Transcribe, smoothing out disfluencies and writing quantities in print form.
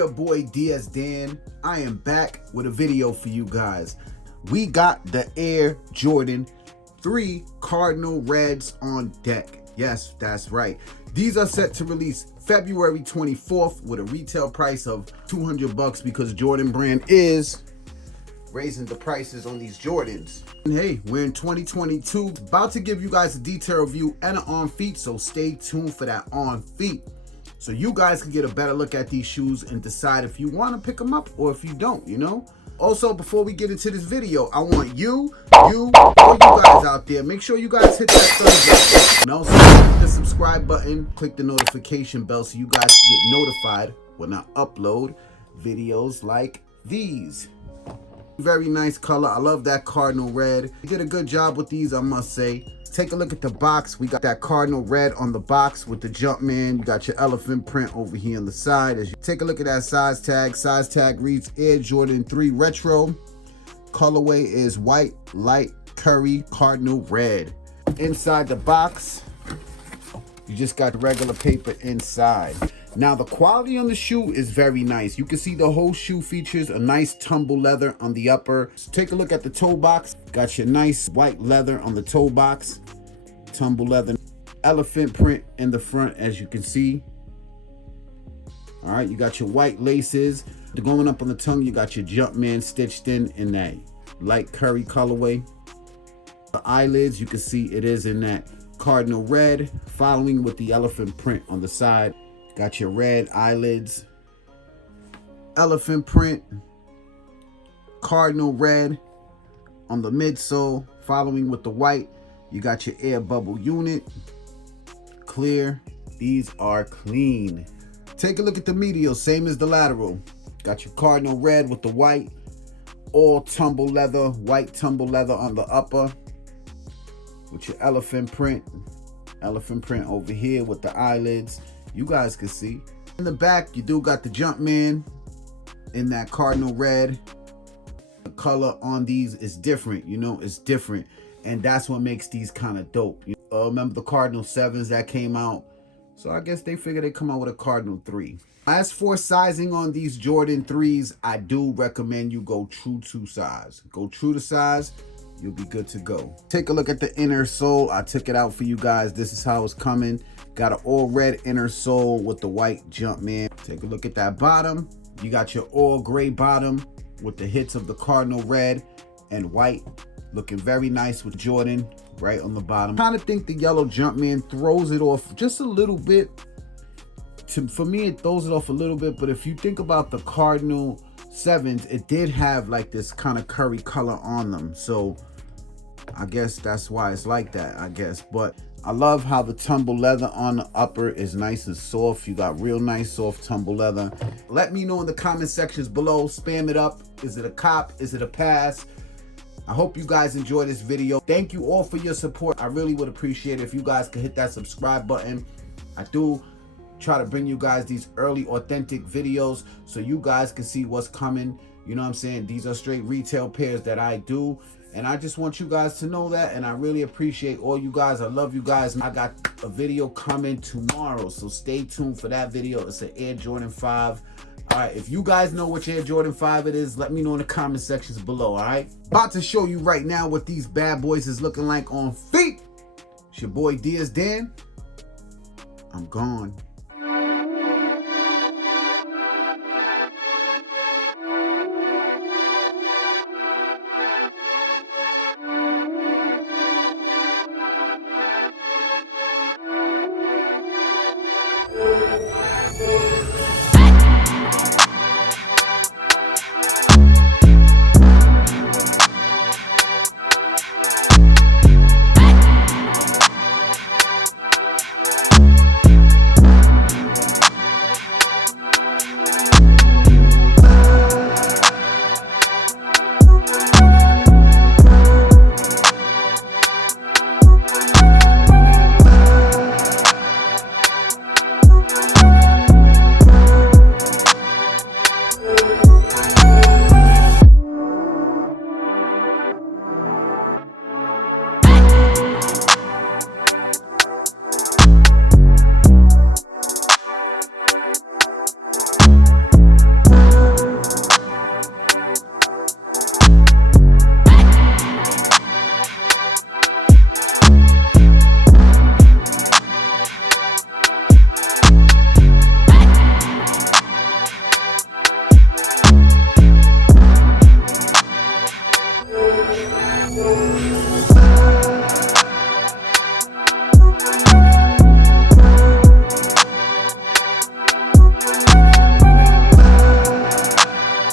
Your boy DS Dan. I am back with a video for you guys. We got the Air Jordan 3 Cardinal Reds on deck. Yes, that's right. These are set to release February 24th with a retail price of $200 because Jordan brand is raising the prices on these Jordans. And hey, we're in 2022. About to give you guys a detailed review and an on feet, so stay tuned for that on feet, so you guys can get a better look at these shoes and decide if you want to pick them up or if you don't, you know. Also, before we get into this video, I want you, all you guys out there, make sure you guys hit that thumbs up. And also hit the subscribe button, click the notification bell so you guys can get notified when I upload videos like these. Very nice color. I love that Cardinal red. You did a good job with these, I must say. Take a look at the box. We got that Cardinal red on the box with the Jumpman. You got your elephant print over here on the side. As you take a look at that size tag. Size tag reads Air Jordan 3 Retro. Colorway is white, light, curry, Cardinal red. Inside the box, you just got the regular paper inside. Now the quality on the shoe is very nice. You can see the whole shoe features a nice tumble leather on the upper. So take a look at the toe box. Got your nice white leather on the toe box. Tumble leather. Elephant print in the front, as you can see. All right, you got your white laces. Going up on the tongue, you got your Jumpman stitched in that light curry colorway. The eyelids, you can see it is in that Cardinal red, following with the elephant print on the side. Got your red eyelids, elephant print, Cardinal red on the midsole, following with the white. You got your air bubble unit, clear. These are clean. Take a look at the medial, same as the lateral. Got your Cardinal red with the white, all tumble leather, white tumble leather on the upper, with your elephant print over here with the eyelids. You guys can see. In the back, you do got the Jumpman in that Cardinal red. The color on these is different, you know, it's different. And that's what makes these kind of dope. Remember the Cardinal 7s that came out? So I guess they figured they'd come out with a Cardinal 3. As for sizing on these Jordan 3s, I do recommend you go true to size. Go true to size, you'll be good to go. Take a look at the inner sole. I took it out for you guys. This is how it's coming. Got an all red inner sole with the white Jumpman. Take a look at that bottom. You got your all gray bottom with the hits of the Cardinal red and white. Looking very nice with Jordan right on the bottom. I kind of think the yellow Jumpman throws it off just a little bit. For me, it throws it off a little bit. But if you think about the Cardinal 7s, it did have like this kind of curry color on them. So I guess that's why it's like that, I guess. But I love how the tumble leather on the upper is nice and soft. You got real nice soft tumble leather. Let me know in the comment sections below. Spam it up. Is it a cop? Is it a pass? I hope you guys enjoy this video. Thank you all for your support. I really would appreciate it if you guys could hit that subscribe button. I do try to bring you guys these early authentic videos so you guys can see what's coming. You know what I'm saying? These are straight retail pairs that I do. And I just want you guys to know that, and I really appreciate all you guys. I love you guys. I got a video coming tomorrow, so stay tuned for that video. It's an Air Jordan 5. All right, if you guys know which Air Jordan 5 it is, let me know in the comment sections below, all right? About to show you right now what these bad boys is looking like on feet. It's your boy DS Dan. I'm gone.